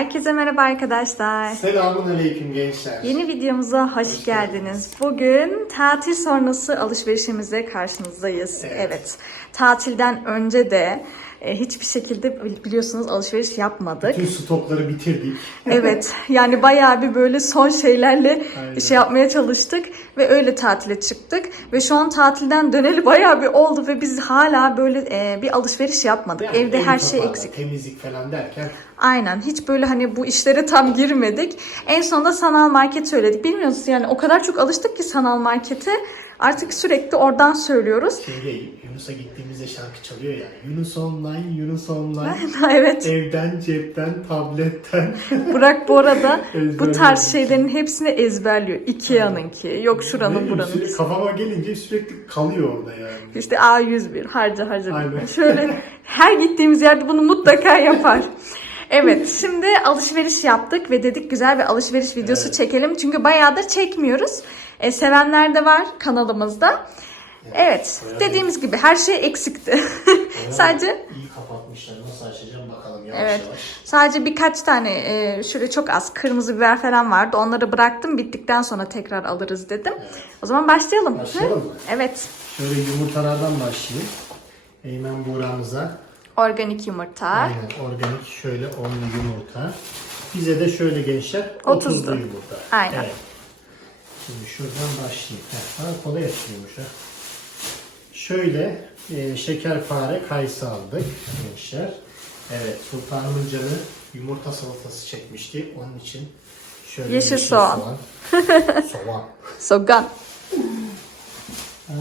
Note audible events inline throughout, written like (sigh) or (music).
Herkese merhaba arkadaşlar. Selamun aleyküm gençler. Yeni videomuza hoş, Hoş geldiniz. geldiniz. Bugün tatil sonrası alışverişimizle karşınızdayız. Evet. Evet. Tatilden önce de e, hiçbir şekilde biliyorsunuz alışveriş yapmadık. Bütün stokları bitirdik. Evet yani bayağı bir böyle son şeylerle Aynen. şey yapmaya çalıştık ve öyle tatile çıktık ve şu an tatilden döneli bayağı bir oldu ve biz hala böyle e, bir alışveriş yapmadık. Yani Evde her şey eksik. Temizlik falan derken Aynen hiç böyle hani bu işlere tam girmedik. En sonunda sanal market söyledik. Bilmiyorsunuz yani o kadar çok alıştık ki sanal markete artık sürekli oradan söylüyoruz. şeyde Yunus'a gittiğimizde şarkı çalıyor ya. Yunus online, Yunus online. (laughs) evet Evden, cepten, tabletten. (laughs) Burak bu arada (laughs) bu tarz şeylerin hepsini ezberliyor. Ikea'nınki yok şuranın Ne buranın. sürekli Kafama gelince sürekli kalıyor orada yani. İşte A101 harca harca. Aynen. Şöyle her gittiğimiz yerde bunu mutlaka yapar. Evet şimdi alışveriş yaptık ve dedik güzel bir alışveriş videosu Evet. çekelim. Çünkü bayağıdır çekmiyoruz. E, sevenler de var kanalımızda. Evet Bayağı dediğimiz gibi her şey eksikti. (laughs) Sadece iyi kapatmışlar. Nasıl açacağım bakalım yavaş Evet. yavaş. Sadece birkaç tane e, şöyle çok az kırmızı biber falan vardı. Onları bıraktım. Bittikten sonra tekrar alırız dedim. O zaman başlayalım. Başlayalım Hı? mı? Evet. Şöyle yumurtalardan başlayayım. Eymen Buğra'mıza Organik yumurta. Aynen organik şöyle 10'lu yumurta. Bize de şöyle gençler 30'lu. 30'lu yumurta. Aynen. Evet. Şimdi şuradan başlayayım. Heh, bana kolay açılıyormuş ha. Şöyle e, şekerpare kayısı aldık gençler. Evet sultanımın canı yumurta salatası çekmişti. Onun için şöyle Yeşil soğan. soğan. (laughs) soğan. Sogan. Aa, ne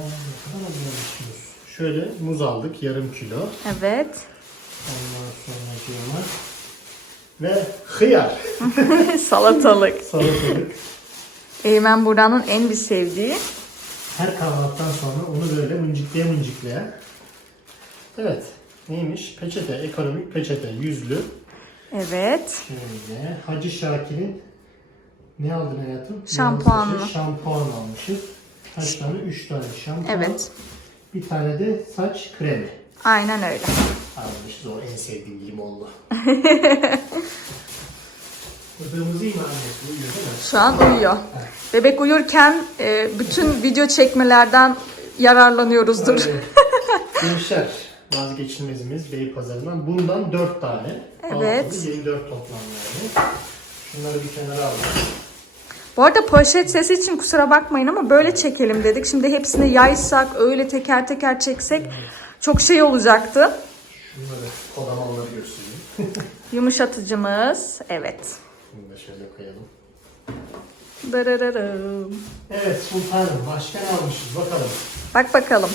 kadar. Şöyle muz aldık yarım kilo. Evet. Ondan sonra ve hıyar. (laughs) Salatalık. Salatalık. Eymen Buran'ın en bir sevdiği. Her kahvaltıdan sonra onu böyle mıncıklaya mıncıklaya. Evet. Neymiş? Peçete. Ekonomik peçete. Yüzlü. Evet. Şöyle. Hacı Şakir'in ne aldın hayatım? Şampuanlı. Şampuan almışız. Kaç tane? Üç tane şampuan. Evet. Bir tane de saç kremi. Aynen öyle. Almışız o en sevdiğim limonlu. (laughs) Kırdığımız iyi mi annesi? Uyuyor değil mi? Şu an uyuyor. Bebek uyurken e, bütün video çekmelerden yararlanıyoruzdur. (laughs) Gençler vazgeçilmezimiz Beypazarı'ndan. Bundan 4 tane. Evet. Altılı 24 toplam yani. Şunları bir kenara aldım. Bu arada poşet sesi için kusura bakmayın ama böyle çekelim dedik. Şimdi hepsini yaysak, öyle teker teker çeksek çok şey olacaktı. Şunları kodamaları göstereyim. (laughs) Yumuşatıcımız. Evet. Bunu da şöyle koyalım. Darararım. Evet sultanım başka ne almışız bakalım. Bak bakalım.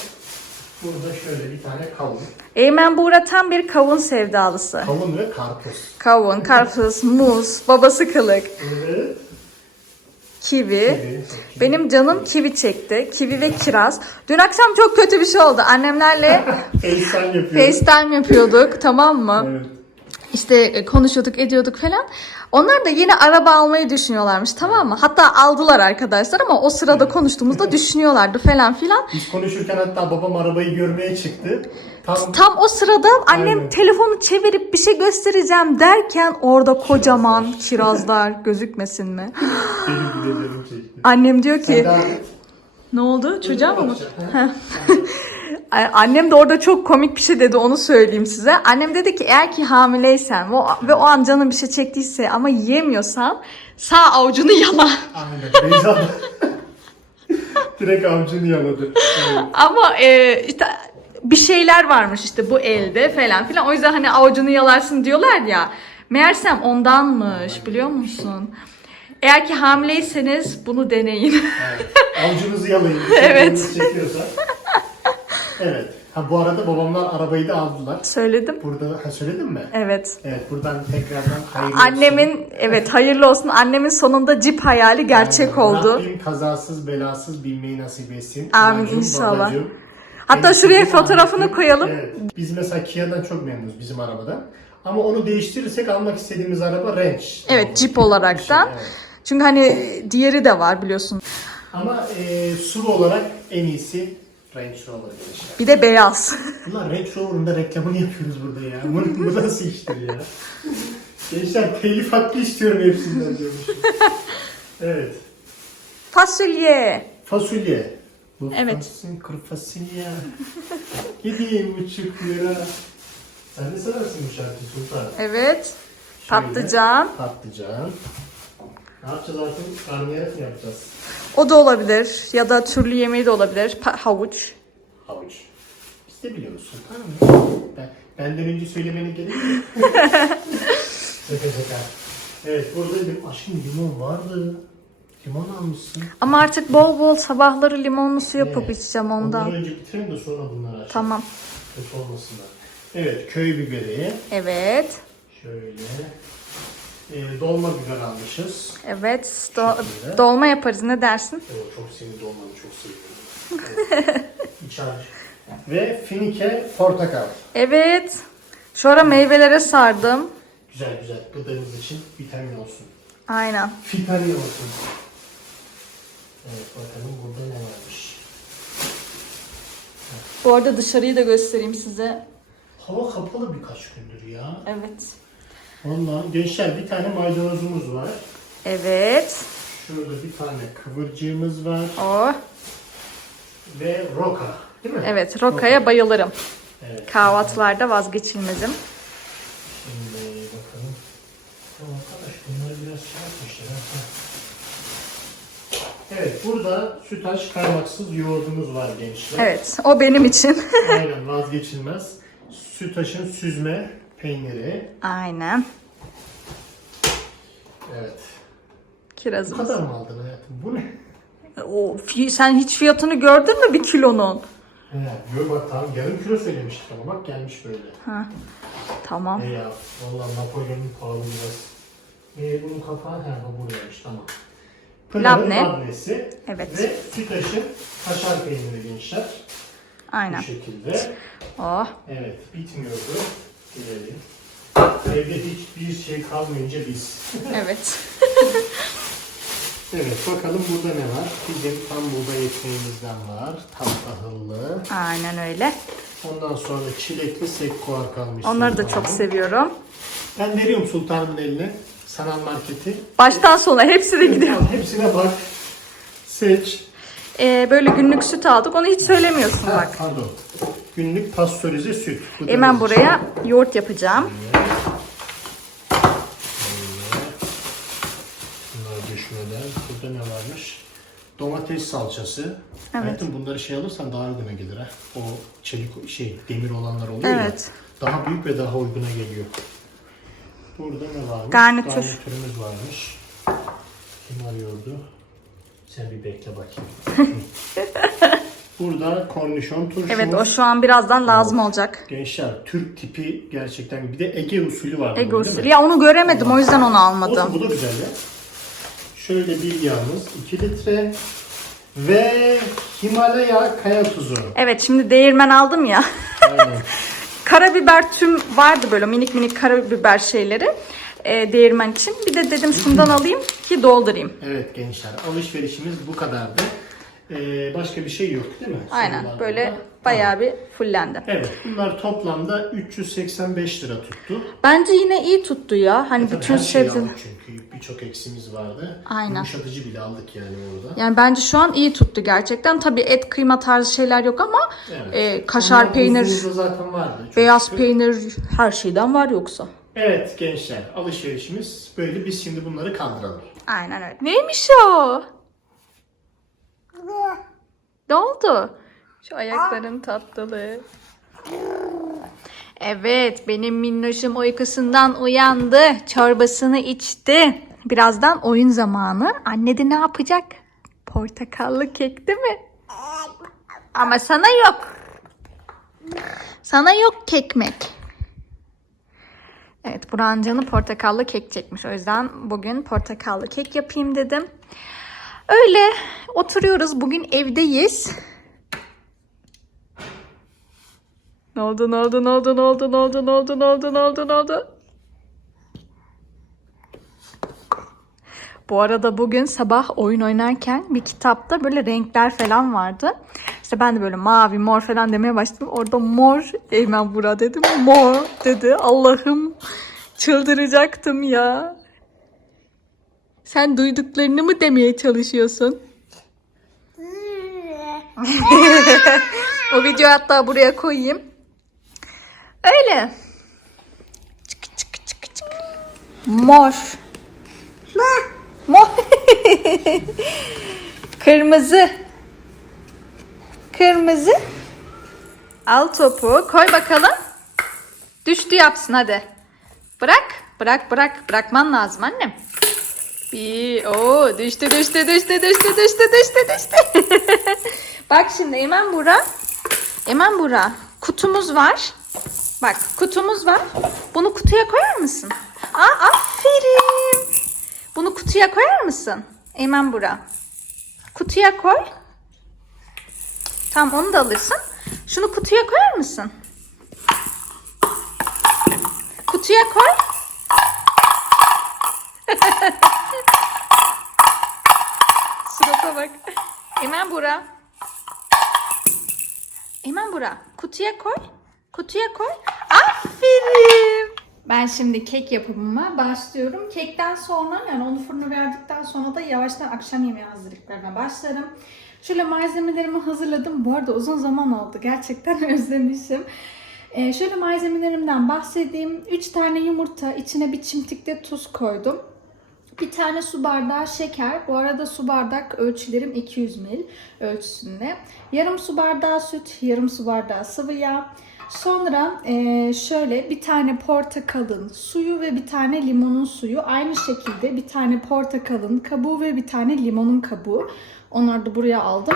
Burada şöyle bir tane kavun. Eymen Buğra tam bir kavun sevdalısı. Kavun ve karpuz. Kavun, karpuz, muz, babası kılık, Evet. Kivi. Benim canım kivi çekti. Kivi ve kiraz. Dün akşam çok kötü bir şey oldu. Annemlerle (laughs) FaceTime yapıyoruz. FaceTime yapıyorduk tamam mı? Evet. İşte e, konuşuyorduk ediyorduk falan. Onlar da yine araba almayı düşünüyorlarmış tamam mı? Hatta aldılar arkadaşlar ama o sırada konuştuğumuzda düşünüyorlardı falan filan. Biz konuşurken hatta babam arabayı görmeye çıktı. Tam Tam o sırada annem Aynen. telefonu çevirip bir şey göstereceğim derken orada kocaman kirazlar gözükmesin mi? benim bilezlerim çekti. Annem diyor ki Sen daha- ne oldu çocuğa mı? Bakacaksın, ha? Ay, Annem de orada çok komik bir şey dedi onu söyleyeyim size. Annem dedi ki eğer ki hamileysen ve o, an canın bir şey çektiyse ama yiyemiyorsan sağ avucunu yala. (laughs) Aynen. Beyza (laughs) direkt avcunu yaladı. Evet. ama e, işte bir şeyler varmış işte bu elde falan filan. O yüzden hani avucunu yalarsın diyorlar ya. Meğersem ondanmış biliyor musun? Eğer ki hamileyseniz bunu deneyin. Evet. Avcunuzu yalayın. (laughs) Evet. Canınız çekiyorsa. Evet. Ha bu arada babamlar arabayı da aldılar. Söyledim. Burada ha söyledin mi? Evet. Evet buradan tekrardan hayırlı olsun. Annemin evet hayırlı olsun. Annemin sonunda cip hayali gerçek Aynen. oldu. Rabbim kazasız belasız bilmeyi nasip etsin. Amin, Anacığım, inşallah. babacığım. Hatta Benim şuraya fotoğrafını Ahmet'im. koyalım. Evet. Biz mesela Kia'dan çok memnunuz bizim arabadan. Ama onu değiştirirsek almak istediğimiz araba Range. Evet Jeep olaraktan. Evet. Çünkü hani diğeri de var biliyorsun. Ama e, SUV olarak en iyisi Range Rover gençler. Bir de beyaz. (laughs) Ulan Range Rover'ın da reklamını yapıyoruz burada ya. Bu, bu nasıl iştir ya? Gençler telif hakkı istiyorum hepsinden diyormuş. evet. Fasulye. Fasulye. Bu Evet. fasulye, kuru fasulye. Yediğim buçuk lira. Sen de seversin bu şarkıyı Sultan. Evet. Şöyle, Patlıcan. Patlıcan. Ne yapacağız artık? Karnıyarık mı yapacağız? O da olabilir. Ya da türlü yemeği de olabilir. Pa- havuç. Havuç. Biz de biliyoruz Sultan mı? Ben, benden önce söylemeni gerek yok. şaka (laughs) şaka. Evet burada lim- aşkım limon vardı. Limon almışsın. Ama artık bol bol sabahları limonlu su yapıp Evet. içeceğim ondan. Onları önce bitirelim de sonra bunları açalım. Tamam. Kötü olmasınlar. Evet köy biberi. Evet. Şöyle. Ee, dolma biber almışız. Evet. Do- Şöyle. dolma yaparız. Ne dersin? Evet, çok senin dolmanı çok seviyorum. Evet. (laughs) İç harç. Ve finike portakal. Evet. Şu ara meyvelere sardım. Güzel güzel. Gıdanız için vitamin olsun. Aynen. Vitamin olsun. Evet bakalım burada ne varmış. Bu arada dışarıyı da göstereyim size. Hava kapalı birkaç gündür ya. Evet. Vallahi gençler bir tane maydanozumuz var. Evet. Şurada bir tane kıvırcığımız var. O. Ve roka. Değil mi? Evet. Rokaya bayılırım. Evet. Kahvaltılarda vazgeçilmezim. Şimdi bakalım. Arkadaş bunları biraz şey yapmışlar. Evet burada sütaş kaymaksız yoğurdumuz var gençler. Evet. O benim için. (laughs) Aynen vazgeçilmez. Sütaşın süzme peyniri. Aynen. Evet. Bu Kirazımız. kadar mı aldın hayatım? Bu ne? O, fi- sen hiç fiyatını gördün mü bir kilonun? He, yok bak tamam yarım kilo söylemiştik ama bak gelmiş böyle. Ha. Tamam. E ya valla Napolyon'un pahalı biraz. E, bunun kapağı he bu buradaymış tamam. Labne. labnesi Evet. ve sütaşın kaşar peyniri gençler. Aynen. Bu şekilde. Oh. Evet bitmiyordu. Girelim. Evde hiçbir şey kalmayınca biz. (laughs) Evet. (laughs) Evet bakalım burada ne var? Bizim tam buğday ekmeğimizden var. Tam tahıllı. Aynen öyle. Ondan sonra çilekli sekkoar kalmış. Onları da çok seviyorum. Ben veriyorum sultanımın eline. Sanal marketi. Baştan sona hepsine gidiyor. Hepsine bak. Seç. Ee, böyle günlük süt aldık. Onu hiç söylemiyorsun Ha, bak. pardon. Günlük pastörize süt. Bu Hemen buraya yoğurt yapacağım. Bunlar düşmeden. Burada ne varmış? Domates salçası. Evet. Hayatım bunları şey alırsan daha uyguna gelir ha. O çelik şey demir olanlar oluyor Evet. ya. Daha büyük ve daha uyguna geliyor. Burada ne varmış? Garnitür. Garnitürümüz varmış. Kim arıyordu? Sen bir bekle bakayım. (laughs) Burada kornişon turşumuz. Evet o şu an birazdan lazım olacak. Gençler Türk tipi gerçekten bir de Ege usulü var. Ege bunun, değil usulü. mi? Ya onu göremedim o yüzden onu almadım. Olsun bu da güzel ya. Şöyle bir yağımız 2 litre ve Himalaya kaya tuzu. Evet şimdi değirmen aldım ya. Aynen. (laughs) Karabiber tüm vardı böyle minik minik karabiber şeyleri. e, değirmen için. Bir de dedim şundan (laughs) alayım ki doldurayım. evet gençler alışverişimiz bu kadardı. Ee, başka bir şey yok değil mi? Aynen böyle burada. bayağı bir fullendi. Evet bunlar toplamda 385 lira tuttu. Bence yine iyi tuttu ya. Hani Tabii bütün her şeyi sebze. aldık çünkü birçok eksimiz vardı. Aynen. Yumuşatıcı bile aldık yani orada. Yani bence şu an iyi tuttu gerçekten. Tabii et, kıyma tarzı şeyler yok ama Evet. e, kaşar Onlar peynir, buzluğumuzda zaten vardı. Çok beyaz şükür. peynir her şeyden var yoksa. Evet gençler alışverişimiz böyle biz şimdi bunları kaldıralım. Aynen öyle. Neymiş o? Ne oldu? Şu ayakların tatlılığı. Evet, benim minnoşum uykusundan uyandı. Çorbasını içti. Birazdan oyun zamanı. Anne de ne yapacak? Portakallı kek değil mi? Ama sana yok. Sana yok kekmek. Evet, Burak'ın canı portakallı kek çekmiş. O yüzden bugün portakallı kek yapayım dedim. Öyle oturuyoruz. Bugün evdeyiz. Ne oldu, ne oldu, ne oldu, ne oldu, ne oldu, ne oldu, ne oldu, ne oldu, ne oldu? Bu arada bugün sabah oyun oynarken bir kitapta böyle renkler falan vardı. İşte ben de böyle mavi, mor falan demeye başladım. Orada mor, Eymen Bura dedim. Mor dedi. Allah'ım Çıldıracaktım ya. Sen duyduklarını mı demeye çalışıyorsun? (laughs) o videoyu hatta buraya koyayım. Öyle. Çık çık çık çık. Mor. Mor. (laughs) Kırmızı. Kırmızı. Al topu. Koy bakalım. Düştü yapsın hadi. Bırak. Bırak bırak. Bırakman lazım annem. Bir. Oo düştü düştü düştü düştü düştü düştü düştü. (laughs) Bak şimdi Eymen Bura. Eymen Bura. Kutumuz var. Bak kutumuz var. Bunu kutuya koyar mısın? Aa aferin. Bunu kutuya koyar mısın? Eymen Bura. Kutuya koy. Tamam onu da alırsın. Şunu kutuya koyar mısın? Kutuya koy. Bak. Eymen Bura. Eymen Bura. Kutuya koy. Kutuya koy. Aferin. Ben şimdi kek yapımıma başlıyorum. Kekten sonra yani onu fırına verdikten sonra da yavaştan akşam yemeği hazırlıklarına başlarım. Şöyle malzemelerimi hazırladım. Bu arada uzun zaman oldu. Gerçekten (laughs) özlemişim. Ee, şöyle malzemelerimden bahsedeyim. 3 tane yumurta, içine bir çimtikte tuz koydum. Bir tane su bardağı şeker. Bu arada su bardak ölçülerim 200 ml ölçüsünde. Yarım su bardağı süt, yarım su bardağı sıvı yağ. Sonra eee, şöyle bir tane portakalın suyu ve bir tane limonun suyu. Aynı şekilde bir tane portakalın kabuğu ve bir tane limonun kabuğu. Onları da buraya aldım.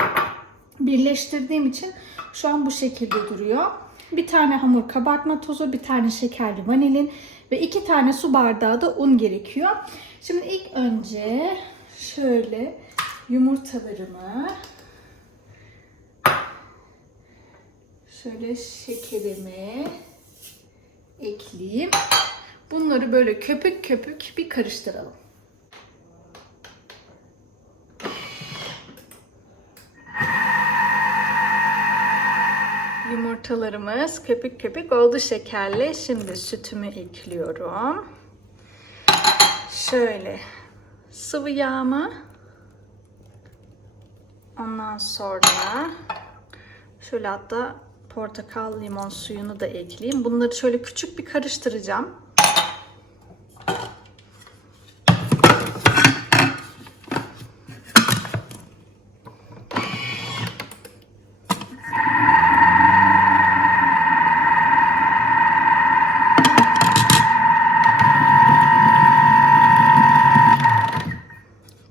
Birleştirdiğim için şu an bu şekilde duruyor. Bir tane hamur kabartma tozu, bir tane şekerli vanilin ve iki tane su bardağı da un gerekiyor. Şimdi ilk önce şöyle yumurtalarımı şöyle şekerimi ekleyeyim. Bunları böyle köpük köpük bir karıştıralım. Yumurtalarımız köpük köpük oldu şekerli. Şimdi sütümü ekliyorum. Şöyle sıvı yağımı ondan sonra şöyle hatta portakal limon suyunu da ekleyeyim. Bunları şöyle küçük bir karıştıracağım.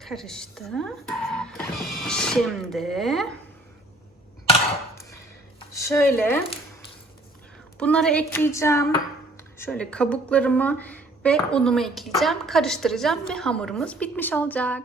Karıştı. Şimdi şöyle bunları ekleyeceğim. Şöyle kabuklarımı ve unumu ekleyeceğim. Karıştıracağım ve hamurumuz bitmiş olacak.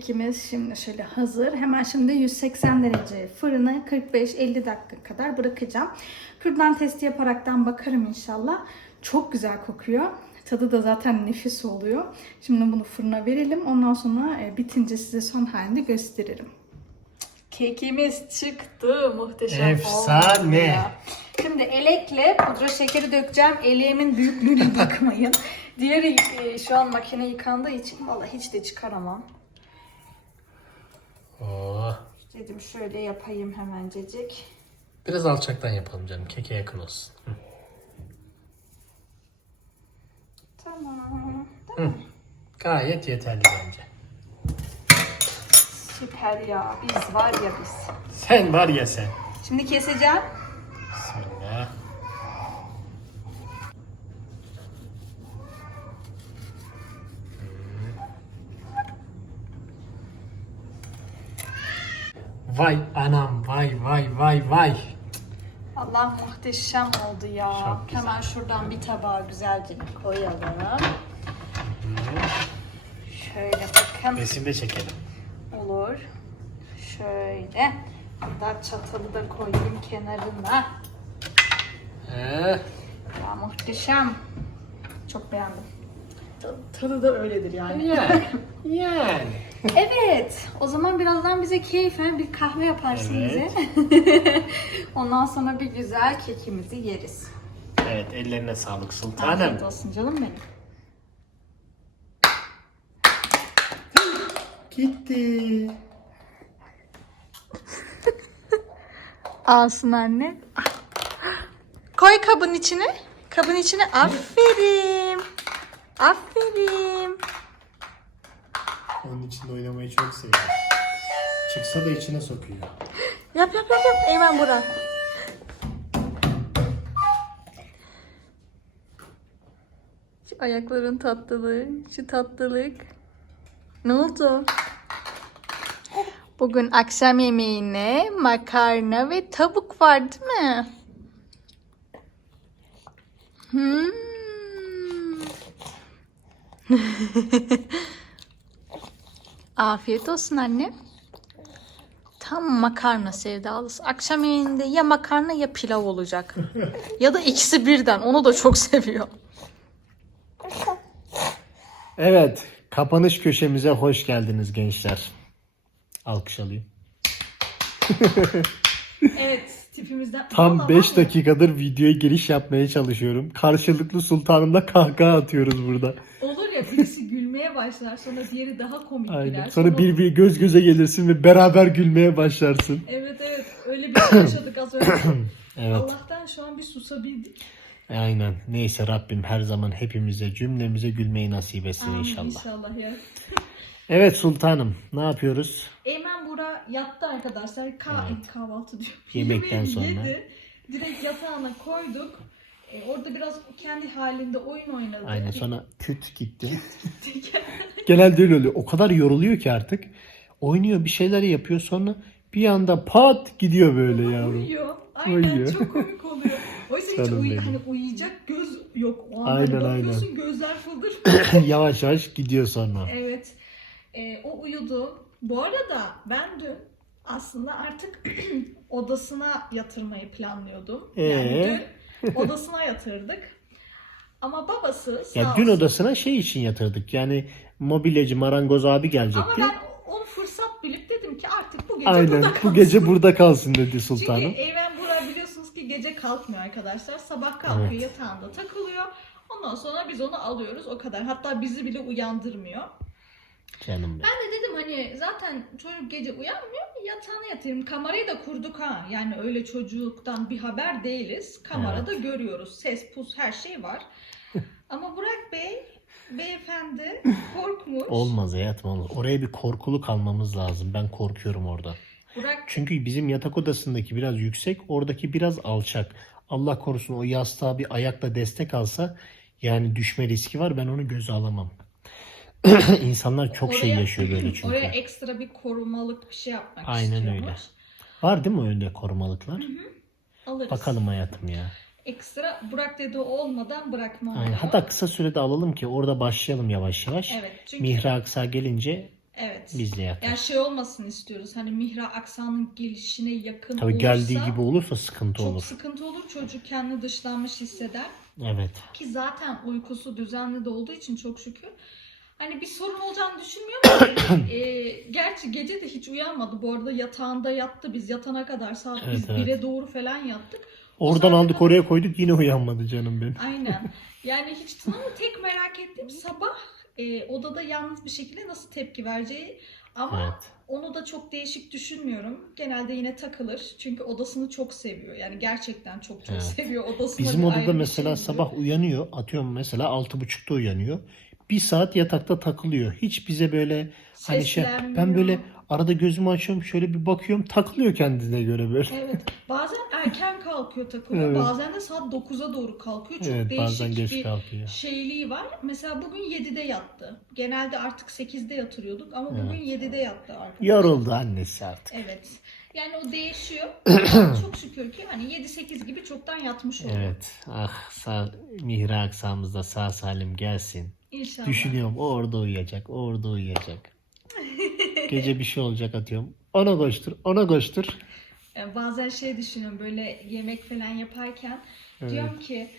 Kekimiz şimdi şöyle hazır. Hemen şimdi 180 derece fırına 45-50 dakika kadar bırakacağım. Kürdan testi yaparaktan bakarım inşallah. Çok güzel kokuyor. Tadı da zaten nefis oluyor. Şimdi bunu fırına verelim. Ondan sonra e, bitince size son halini gösteririm. Kekimiz çıktı. Muhteşem Efsane. oldu. Şimdi elekle pudra şekeri dökeceğim. Eleğimin büyüklüğüne (laughs) bakmayın. Diğeri e, şu an makine yıkandığı için vallahi hiç de çıkaramam. Oo. Dedim şöyle yapayım hemencecik. Biraz alçaktan yapalım canım. Keke yakın olsun. Hı. Tamam. Hı. Gayet yeterli bence. Süper ya. Biz var ya biz. Sen var ya sen. Şimdi keseceğim. Vay anam vay vay vay vay. Allah muhteşem oldu ya. Çok güzel. Hemen şuradan bir tabağa güzelce koyalım. Şöyle bakın. Resimde çekelim. Olur. Şöyle. Hatta çatalı da koyayım kenarına. He. Ya muhteşem. Çok beğendim. Tadı da öyledir yani. Yani. (laughs) yani. (laughs) Evet. O zaman birazdan bize keyfen bir kahve yaparsın Evet. bize. (laughs) Ondan sonra bir güzel kekimizi yeriz. Evet ellerine sağlık Afiyet sultanım. olsun canım benim. (gasps) Gitti. (laughs) Alsın anne. Koy kabın içine. Kabın içine. Aferin. Aferin. Onun içinde oynamayı çok seviyor. Çıksa da içine sokuyor. Yap yap yap yap. Eymen Burak. Şu ayakların tatlılığı, şu tatlılık. Ne oldu? Bugün akşam yemeğine makarna ve tavuk var değil mi? Hmm. (laughs) Afiyet olsun anne. Tam makarna sevdalısı. Akşam yemeğinde ya makarna ya pilav olacak. (laughs) ya da ikisi birden. Onu da çok seviyor. Evet, kapanış köşemize hoş geldiniz gençler. Alkış alayım. (laughs) Evet tipimizden. Tam 5 dakikadır videoya giriş yapmaya çalışıyorum. Karşılıklı sultanımla kahkaha atıyoruz burada. Olur gülmeye başlar sonra diğeri daha komik Aynen. güler. Sonra bir bir göz göze gelirsin ve beraber gülmeye başlarsın. Evet evet öyle bir şey yaşadık az önce. (coughs) Evet. Allah'tan şu an bir susabildik. Aynen. Neyse Rabbim her zaman hepimize cümlemize gülmeyi nasip etsin Amin, inşallah. İnşallah ya. (laughs) Evet sultanım ne yapıyoruz? Eymen Bura yattı arkadaşlar. Kah kahvaltı diyor. Yemekten Yemeği sonra. Yedi. Direkt yatağına koyduk. E, orada biraz kendi halinde oyun oynadı. Aynen sonra küt gitti. (laughs) (laughs) Genelde öyle oluyor. O kadar yoruluyor ki artık. Oynuyor bir şeyler yapıyor sonra bir anda pat gidiyor böyle yavrum. Uyuyor. Aynen Uyuyor. çok komik oluyor. Oysa hiç Canım benim. hani uyuyacak göz yok. O an Aynen, hani aynen. bakıyorsun gözler (laughs) fıldır. yavaş yavaş gidiyor sonra. evet. E, o uyudu. Bu arada ben dün aslında artık (clears throat) odasına yatırmayı planlıyordum. Yani Ee? dün (laughs) odasına yatırdık. Ama babası sağ Ya dün olsun- odasına şey için yatırdık. Yani mobilyacı marangoz abi Ama gelecekti. ben onu fırsat bilip dedim ki artık bu gece Aynen burada bu kalsın. gece burada kalsın dedi sultanım. Çünkü Eymen Burak biliyorsunuz ki gece kalkmıyor arkadaşlar. Sabah kalkıyor Evet. yatağında takılıyor. Ondan sonra biz onu alıyoruz o kadar. Hatta bizi bile uyandırmıyor. Canım benim. Ben de dedim hani zaten çocuk gece uyanmıyor. Yatağına yatayım. Kamerayı da kurduk ha. Yani öyle çocuktan bir haber değiliz. Kamerada görüyoruz. Ses, pus her şey var. (laughs) Ama Burak Bey, beyefendi korkmuş. Olmaz hayatım olmaz. Oraya bir korkuluk almamız lazım. Ben korkuyorum orada. Burak Çünkü bizim yatak odasındaki biraz yüksek, oradaki biraz alçak. Allah korusun o yastığa bir ayakla destek alsa yani düşme riski var. Ben onu göze alamam. (clears throat) İnsanlar çok şey Oraya- yaşıyor böyle (laughs) çünkü. Oraya ekstra bir korumalık bir şey yapmak Aynen öyle. Var değil mi önde korumalıklar? Alırız. Bakalım hayatım ya. Ekstra Burak dedi olmadan bırakmam. Aynen. Hatta kısa sürede alalım ki orada başlayalım yavaş yavaş. Evet çünkü Mihra Aksa gelince evet. biz de yatar. Yani şey olmasın istiyoruz. Hani Mihra Aksa'nın gelişine yakın Tabii olursa geldiği gibi olursa sıkıntı çok olur. sıkıntı olur. Çocuk kendini dışlanmış hisseder. Evet. Ki zaten uykusu düzenli de olduğu için çok şükür. Hani bir sorun olacağını düşünmüyorum (coughs) e, gerçi gece de hiç uyanmadı. Bu arada yatağında yattı. Biz yatana kadar saat Evet, biz evet. 1'e doğru falan yattık. Oradan aldık oraya koyduk yine uyanmadı canım benim. Aynen. (laughs) Yani hiç ama tek merak ettiğim sabah e, odada yalnız bir şekilde nasıl tepki vereceği. Ama Evet. onu da çok değişik düşünmüyorum. Genelde yine takılır. Çünkü odasını çok seviyor. Yani gerçekten çok çok Evet. seviyor. Odasına Bizim odada mesela şey sabah uyanıyor. Atıyorum mesela 6.30'da uyanıyor. Bir saat yatakta takılıyor. Hiç bize böyle hani şey ben böyle arada gözümü açıyorum şöyle bir bakıyorum takılıyor kendine göre böyle. Evet. Bazen (laughs) erken kalkıyor takılıyor. Evet. Bazen de saat 9'a doğru kalkıyor. Çok Evet, değişik bazen geç bir kalkıyor. şeyliği var. Mesela bugün 7'de yattı. Genelde artık 8'de yatırıyorduk ama bugün 7'de yattı arkadaşlar. Yoruldu annesi artık. Evet. Yani o değişiyor. (clears throat) çok şükür ki hani 7-8 gibi çoktan yatmış oldu. Evet. Ah sağ, Mihra aksamızda sağ salim gelsin. İnşallah. Düşünüyorum o orada uyuyacak, o orada uyuyacak. (laughs) Gece bir şey olacak atıyorum. Ona koştur, ona koştur. Yani bazen şey düşünüyorum böyle yemek falan yaparken diyorum ki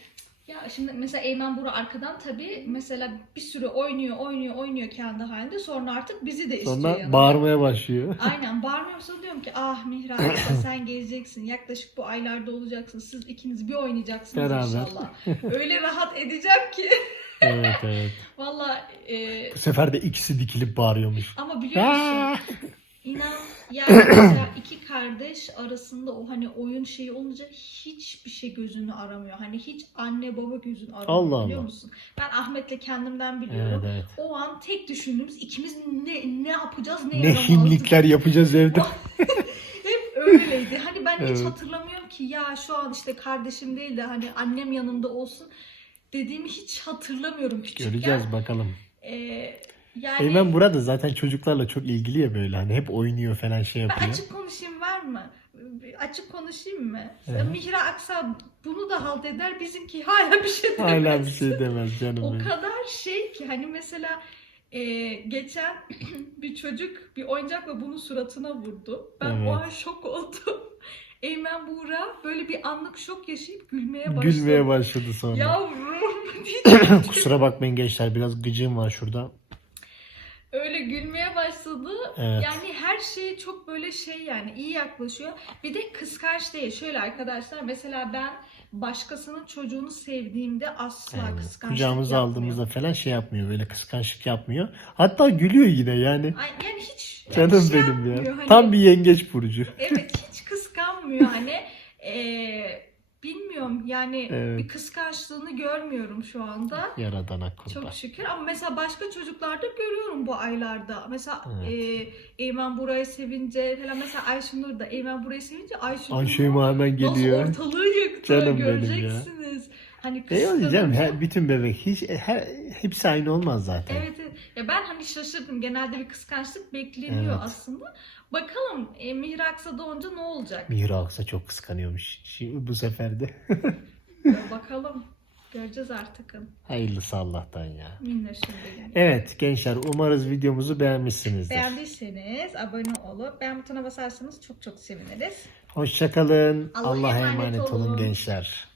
ya şimdi mesela Eymen Buru arkadan tabii mesela bir süre oynuyor oynuyor oynuyor kendi halinde sonra artık bizi de istiyor Sonra yanına. bağırmaya başlıyor. (laughs) Aynen bağırmıyorsa diyorum ki ah Mihra işte (laughs) sen geleceksin yaklaşık bu aylarda olacaksın siz ikiniz bir oynayacaksınız Beraber. inşallah. Öyle rahat edeceğim ki evet evet. valla e, Bu sefer de ikisi dikilip bağırıyormuş. ama biliyor musun Aa! İnan yani (clears throat) mesela iki kardeş arasında o hani oyun şeyi olunca hiçbir şey gözünü aramıyor. Hani hiç anne baba gözünü aramıyor Allah biliyor Allah. musun? Ben Ahmet'le kendimden biliyorum. Evet evet. O an tek düşündüğümüz ikimiz ne ne yapacağız ne, Ne hinlikler yapacağız evde. (laughs) Hep öyleydi. Hani ben hiç Evet. hatırlamıyorum ki ya şu an işte kardeşim değil de hani annem yanında olsun dediğimi hiç hatırlamıyorum küçükken. Göreceğiz bakalım. Ee, yani Eymen burada zaten çocuklarla çok ilgili ya böyle hani hep oynuyor falan şey Ben yapıyor. açık konuşayım var mı? Açık konuşayım mı? Hı. Mihra Aksa bunu da halt eder bizimki hala bir şey demez. Hala bir şey demez canım O benim. kadar şey ki hani mesela e, geçen (clears throat) bir çocuk bir oyuncakla bunun suratına vurdu. Ben Evet. o an şok oldum. Eymen Buğra böyle bir anlık şok yaşayıp gülmeye başladı. Gülmeye başladı sonra. Yavrum ki, (coughs) Kusura bakmayın gençler biraz gıcığım var şurada. öyle gülmeye başladı. Evet. Yani her şeye çok böyle şey yani iyi yaklaşıyor. Bir de kıskanç değil. Şöyle arkadaşlar mesela ben başkasının çocuğunu sevdiğimde asla Yani kıskançlık kucağımıza yapmıyor. aldığımızda falan şey yapmıyor böyle kıskançlık yapmıyor. Hatta gülüyor yine yani. Ay, yani hiç yani Canım şey benim ya. Hani, Tam bir yengeç burcu. Evet hiç kıskanmıyor hani. Ee, bilmiyorum yani Evet. bir kıskançlığını görmüyorum şu anda. Yaradana kurban. Çok şükür ama mesela başka çocuklarda görüyorum bu aylarda. Mesela Evet. e, Eymen burayı sevince falan mesela Ayşenur da Eymen burayı sevince Ayşenur Ayşe'ma hemen nasıl geliyor. ortalığı yıktı Canım benim ya. Hani E kıskanınca- her, bütün bebek hiç her, hepsi aynı olmaz zaten. Evet, evet. Ya ben hani şaşırdım. Genelde bir kıskançlık bekleniyor Evet. aslında. Bakalım e, Mihra Aksa doğunca ne olacak? Mihra Aksa çok kıskanıyormuş. Şimdi bu sefer de. (laughs) Ya bakalım. Göreceğiz artık. Hayırlısı Allah'tan ya. Minnoşum benim. Evet gençler umarız videomuzu beğenmişsinizdir. Beğendiyseniz abone olup beğen butonuna basarsanız çok çok seviniriz. Hoşçakalın. Allah'a Allah'a emanet emanet olun olun. gençler.